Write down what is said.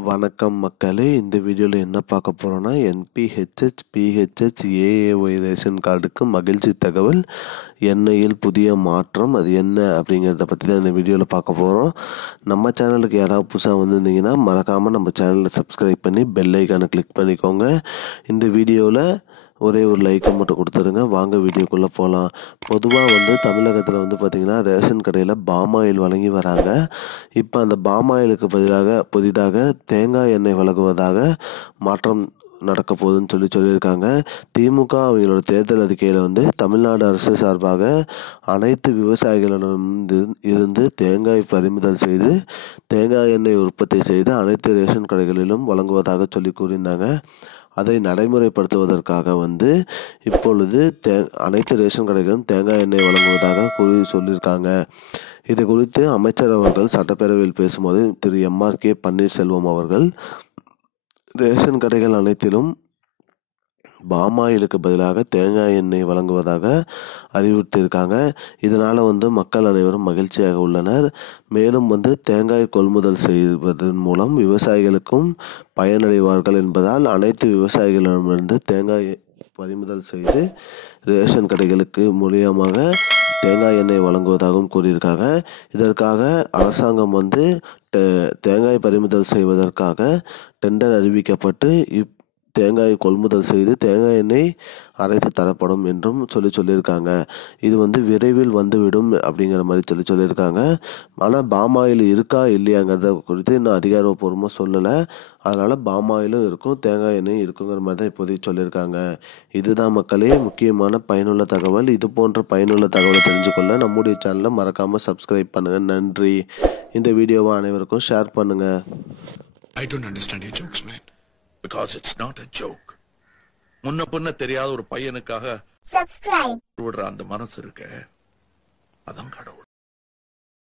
வணக்கம் மக்களே, இந்த வீடியோவில் என்ன பார்க்க போகிறோன்னா என்பிஹெச்ஹெச், பிஹெச்ஹெச், ஏஏஒய் ரேஷன் கார்டுக்கு மகிழ்ச்சி தகவல். எண்ணெயில் புதிய மாற்றம், அது என்ன அப்படிங்கிறத பற்றி தான் இந்த வீடியோவில் பார்க்க போகிறோம். நம்ம சேனலுக்கு யாராவது புதுசாக வந்திருந்தீங்கன்னா மறக்காமல் நம்ம சேனலை சப்ஸ்கிரைப் பண்ணி பெல் ஐக்கானை கிளிக் பண்ணிக்கோங்க. இந்த வீடியோவில் ஒரே ஒரு லைக்கை மட்டும் கொடுத்துருங்க. வாங்க வீடியோக்குள்ளே போகலாம். பொதுவாக தமிழகத்தில் பார்த்திங்கன்னா ரேஷன் கடையில் பாமாயில் வழங்கி வராங்க. இப்போ அந்த பாமாயிலுக்கு புதிதாக தேங்காய் எண்ணெய் வழங்குவதாக மாற்றம் நடக்க போகுதுன்னு சொல்லியிருக்காங்க. திமுக அவங்களோட தேர்தல் அறிக்கையில் தமிழ்நாடு அரசு சார்பாக அனைத்து விவசாயிகளிடம் இருந்து தேங்காய் பறிமுதல் செய்து தேங்காய் எண்ணெய் உற்பத்தி செய்து அனைத்து ரேஷன் கடைகளிலும் வழங்குவதாக சொல்லி கூறியிருந்தாங்க. அதை நடைமுறைப்படுத்துவதற்காக இப்பொழுது அனைத்து ரேஷன் கடைகளும் தேங்காய் எண்ணெய் வழங்குவதாக சொல்லியிருக்காங்க. இது குறித்து அமைச்சர் அவர்கள் சட்டப்பேரவையில் பேசும்போது திரு MRK பன்னீர்செல்வம் அவர்கள் ரேஷன் கடைகள் அனைத்திலும் பாமாயிலுக்கு பதிலாக தேங்காய் எண்ணெய் வழங்குவதாக அறிவுறுத்தியிருக்காங்க. இதனால் மக்கள் அனைவரும் மகிழ்ச்சியாக உள்ளனர். மேலும் தேங்காய் கொள்முதல் செய்வதன் மூலம் விவசாயிகளுக்கும் பயனடைவார்கள் என்பதால் அனைத்து விவசாயிகளிடமிருந்து தேங்காய் பறிமுதல் செய்து ரேஷன் கடைகளுக்கு மூலியமாக தேங்காய் எண்ணெய் வழங்குவதாகவும் கூறியிருக்காங்க. இதற்காக அரசாங்கம் தேங்காய் பறிமுதல் செய்வதற்காக டெண்டர் அறிவிக்கப்பட்டு தேங்காய் கொள்முதல் செய்து தேங்காய் எண்ணெய் அரைத்து தரப்படும் என்றும் சொல்லியிருக்காங்க. இது விரைவில் வந்துவிடும் அப்படிங்கிற மாதிரி சொல்லியிருக்காங்க. ஆனால் பாமாயில் இருக்கா இல்லையாங்கிறத குறித்து இன்னும் அதிகாரப்பூர்வமாக சொல்லலை. அதனால் பாமாயிலும் இருக்கும், தேங்காய் எண்ணெய் இருக்குங்கிற மாதிரி தான் இப்போதைக்கு சொல்லியிருக்காங்க. இதுதான் மக்களே முக்கியமான பயனுள்ள தகவல். இது போன்ற பயனுள்ள தகவலை தெரிஞ்சுக்கொள்ள நம்முடைய சேனலை மறக்காமல் சப்ஸ்கிரைப் பண்ணுங்கள். நன்றி. இந்த வீடியோவை அனைவருக்கும் ஷேர் பண்ணுங்கள். I don't understand your jokes, man. Because it's not a joke. முன்ன பின்ன தெரியாத ஒரு பையனுக்காக விடுற அந்த மனசு இருக்க, அதான் கடவுள்.